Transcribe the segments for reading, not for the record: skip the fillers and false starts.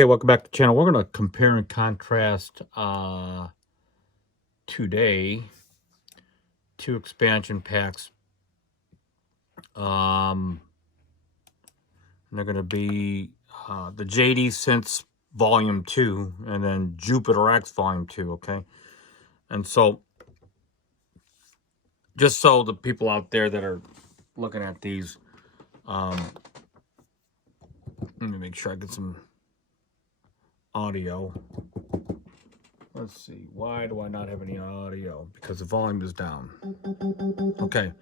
Hey, welcome back to the channel. We're going to compare and contrast today two expansion packs. And they're going to be the JD Synths Volume 2 and then Jupiter X Volume 2, okay? And so, just so the people out there that are looking at these, let me make sure I get some audio. Let's see, why do I not have any audio? Because the volume is down. Okay,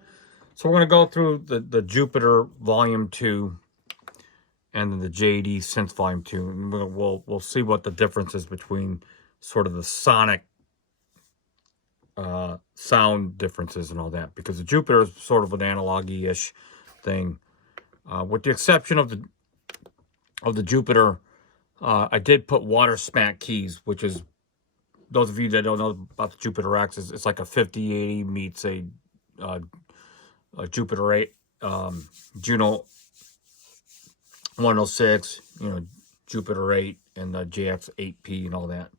so we're going to go through the Jupiter Volume 2 and then the JD Synths Volume 2. And we'll see what the difference is between sort of the sonic sound differences and all that. Because the Jupiter is sort of an analog-ish thing. With the exception of the Jupiter, I did put water smack keys, which is, those of you that don't know about the Jupiter X, it's like a 5080 meets a Jupiter 8, Juno 106, Jupiter 8 and the JX8P and all that,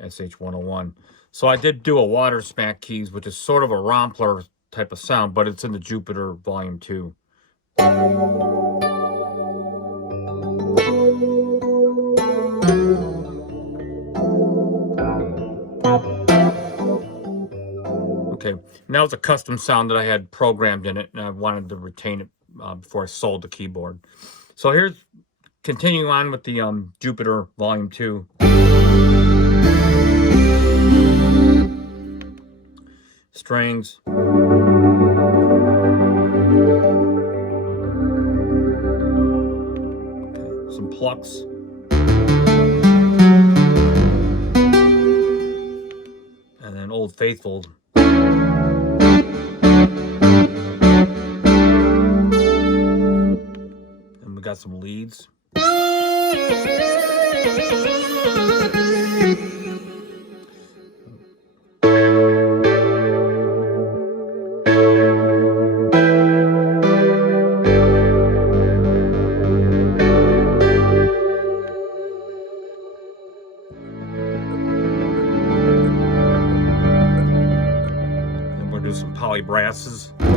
SH101. So I did do a water smack keys, which is sort of a rompler type of sound, but it's in the Jupiter Volume 2. Okay, now it's a custom sound that I had programmed in it, and I wanted to retain it before I sold the keyboard. So here's continuing on with the Jupiter Volume 2. Strings. Okay, some plucks. And then Old Faithful. And we got some leads. Some poly brasses. Okay,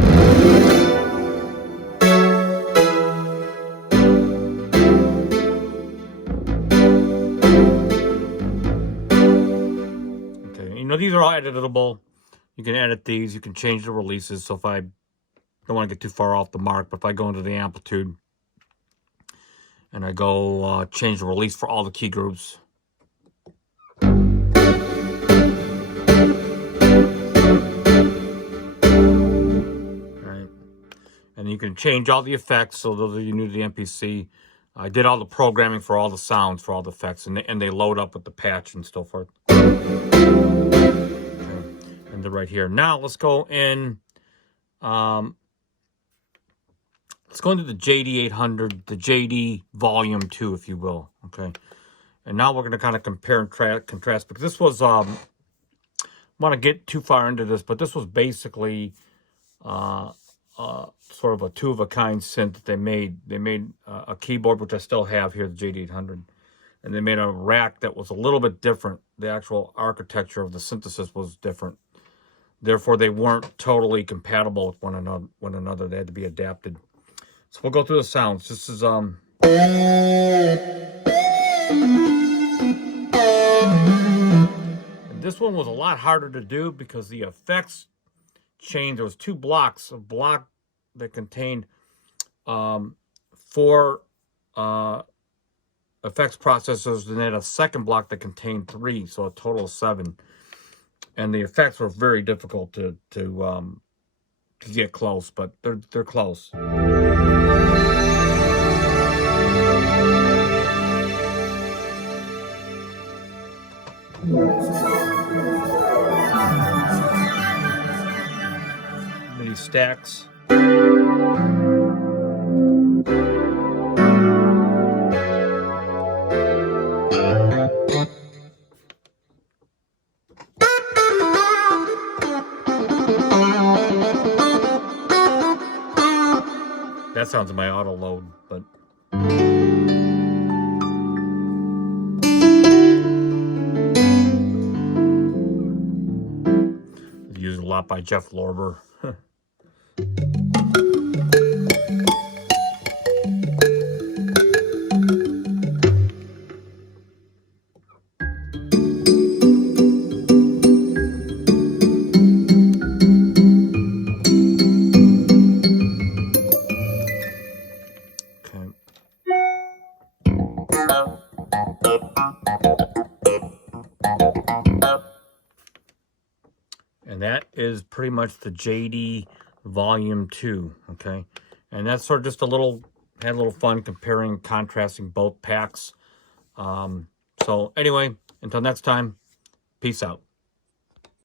these are all editable. You can edit these, you can change the releases. So if I don't want to get too far off the mark, but if I go into the amplitude and I go change the release for all the key groups. And you can change all the effects. So those of you new to the MPC, I did all the programming for all the sounds, for all the effects, and they load up with the patch and so forth. Okay. And they're right here. Now let's go in. Let's go into the JD800, the JD Volume 2, if you will. Okay. And now we're going to kind of compare and contrast, because this was, I don't want to get too far into this, but this was basically sort of a two-of-a-kind synth that they made. They made a keyboard, which I still have here, the JD800, and they made a rack that was a little bit different. The actual architecture of the synthesis was different. Therefore, they weren't totally compatible with one another. They had to be adapted. So we'll go through the sounds. This is and this one was a lot harder to do because the effects chain, there was two blocks, a block that contained 4 effects processors, and then a second block that contained 3, so a total of 7. And the effects were very difficult to get close, but they're close. Many stacks. That sounds in my auto load, but lot by Jeff Lorber. And that is pretty much the JD Volume 2, okay? And that's sort of just had a little fun comparing, contrasting both packs. So anyway, until next time, peace out.